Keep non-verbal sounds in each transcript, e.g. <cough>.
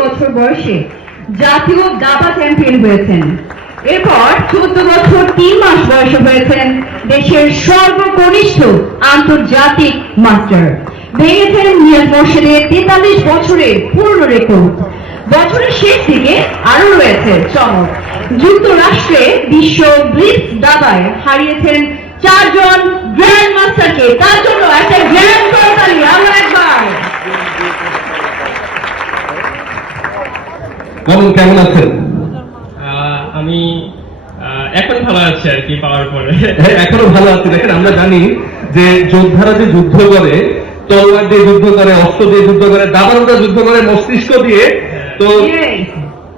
বছর বয়সে জাতীয় দাবা চ্যাম্পিয়ন হয়েছেন। এরপর চোদ্দ বছর তিন মাস বয়সে হয়েছেন দেশের সর্বকনিষ্ঠ আন্তর্জাতিক মাস্টার। ভেঙেছেন নিয়াজ মোর্শেদের তেতাল্লিশ বছরের পূর্ণ রেকর্ড। বছরের শেষ দিকে আরও রয়েছে চমক। যুক্তরাষ্ট্রে বিশ্ব ব্লিটস দাবায় হারিয়েছেন চারজন গ্র্যান্ড মাস্টারকে। তার জন্য একটা গ্র্যান্ড করতালি আরও একবার। মামুন কেমন আছেন? আমি এখন ভালো আছি আর কি পাওয়ার পরে। হ্যাঁ, এখনও ভালো আছে। দেখেন আমরা জানি যে যোদ্ধারা যে যুদ্ধ করে তলোয়ার দিয়ে যুদ্ধ করে অস্ত্র দিয়ে যুদ্ধ করে দাবানরা যুদ্ধ করে মস্তিষ্ক দিয়ে তো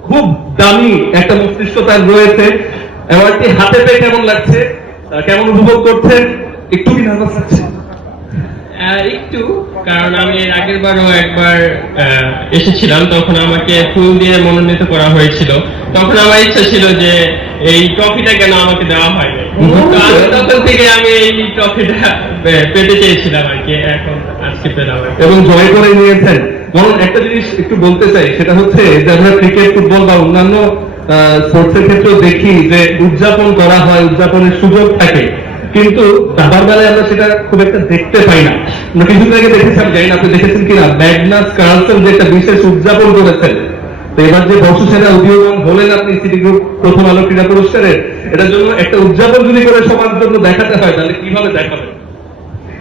খুব দামি একটা মস্তিষ্ক তার রয়েছে। অ্যাওয়ার্ডটি হাতে পেয়ে কেমন লাগছে? কেমন উপভোগ করছেন? একটু কি নার্ভাস লাগছে। একটু কারণ আমি এর আগের বারও একবার এসেছিলাম তখন আমাকে ফুল দিয়ে মনোনীত করা হয়েছিল। তখন আমার ইচ্ছা ছিল যে এই ট্রফিটা কেন আমাকে দেওয়া আমি তখন থেকে আমি এই ট্রফিটা পেতে চেয়েছিলাম আর কি এখন আজকে পেলাম এবং জয় করে নিয়েছেন। বরং একটা জিনিস একটু বলতে চাই সেটা হচ্ছে যে আমরা ক্রিকেট ফুটবল বা অন্যান্য স্পোর্টসের ক্ষেত্রেও দেখি যে উদযাপন করা হয় উদযাপনের সুযোগ থাকে। কিন্তু দাবার বেলায় আমরা সেটা খুব একটা দেখতে পাই না। আমরা কিছুদিন আগে দেখেছিলাম জানি না আপনি দেখেছেন কিনা ম্যাগনাস কার্লসন যে একটা বিশেষ উদযাপন করেছেন। তো এবার যে বর্ষসেরা উদীয়মান হলেন আপনি সিটি গ্রুপ প্রথম আলো ক্রীড়া পুরস্কারের এটার জন্য একটা উদযাপন যদি করে সবার জন্য দেখাতে হয় তাহলে কীভাবে দেখাবেন?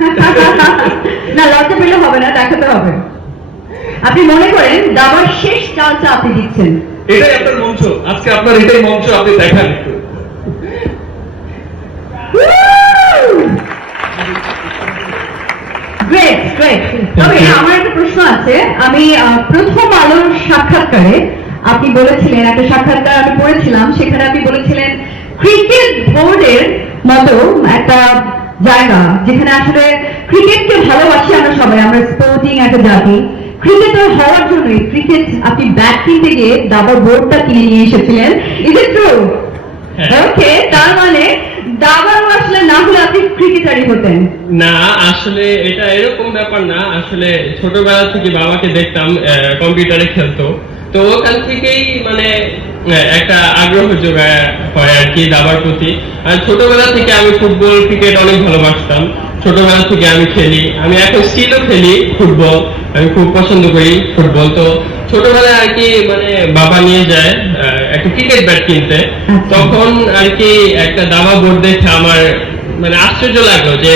<laughs> না লজ্জা পেলে হবে না দেখাতে হবে। আপনি মনে করেন দাবার শেষ চালটা আপনি দিচ্ছেন। এটাই আপনার মঞ্চ। আজকে আপনার এটাই মঞ্চ আপনি দেখান একটু। আমার একটা প্রশ্ন আছে। আমি প্রথম আলোর সাক্ষাৎকারে আপনি বলেছিলেন একটা সাক্ষাৎকার আমি পড়েছিলাম সেখানে আপনি বলেছিলেন ক্রিকেট বোর্ডের মতো একটা জায়গা যেখানে আসলে ক্রিকেটকে ভালোবাসি আমরা সবাই আমরা স্পোর্টিং একটা জাতি। ক্রিকেটার হওয়ার জন্যই ক্রিকেট আপনি ব্যাট কিনতে গিয়ে দাবার বোর্ডটা কিনে নিয়ে এসেছিলেন। Is it true. ওকে তার মানে আসলে না হলে আপনি ক্রিকেটারই হতেন। না আসলে এটা এরকম ব্যাপার না। আসলে ছোটবেলা থেকে বাবাকে দেখতাম কম্পিউটারে খেলতো। তো ওখান থেকেই মানে একটা আগ্রহ জোগায় হয় আর কি দাবার প্রতি। আর ছোটবেলা থেকে আমি ফুটবল ক্রিকেট অনেক ভালোবাসতাম। ছোটবেলা থেকে আমি খেলি। আমি এখন স্টিলও খেলি ফুটবল। আমি খুব পছন্দ করি ফুটবল। তো ছোটবেলায় আর কি মানে বাবা নিয়ে যায় একটা ক্রিকেট ব্যাট কিনতে। তখন আর কি একটা দাবা বোর্ড দেখে আমার মানে আশ্চর্য লাগল যে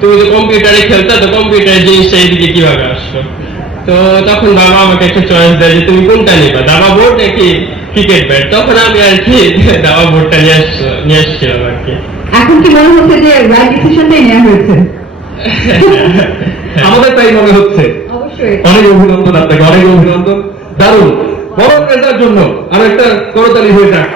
তুমি তো কম্পিউটারে খেলতে তো কম্পিউটারের জিনিসটা এইদিকে কীভাবে আসলো? তো তখন বাবা আমাকে একটা চয়েস দেয় যে তুমি কোনটা নিবা? দাবা বোর্ড নাকি ক্রিকেট ব্যাট তখন আমি আর কি দাবা বোর্ডটা নিয়ে আসছো নিয়ে এসেছিলাম আর কি। এখন কি মনে হচ্ছে যে রাইট ডিসিশনটাই নেওয়া হয়েছে? <laughs> আমাদের তাই মনে হচ্ছে। অনেক অভিনন্দন আপনাকে অনেক অভিনন্দন। দারুণ। বড় এটার জন্য আর একটা করতালি হয়ে যাক।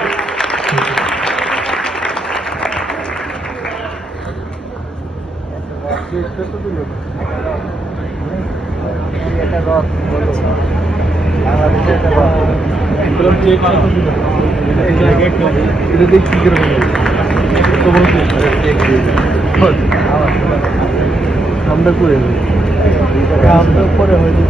আমরা করে আমরা পরে হয়তো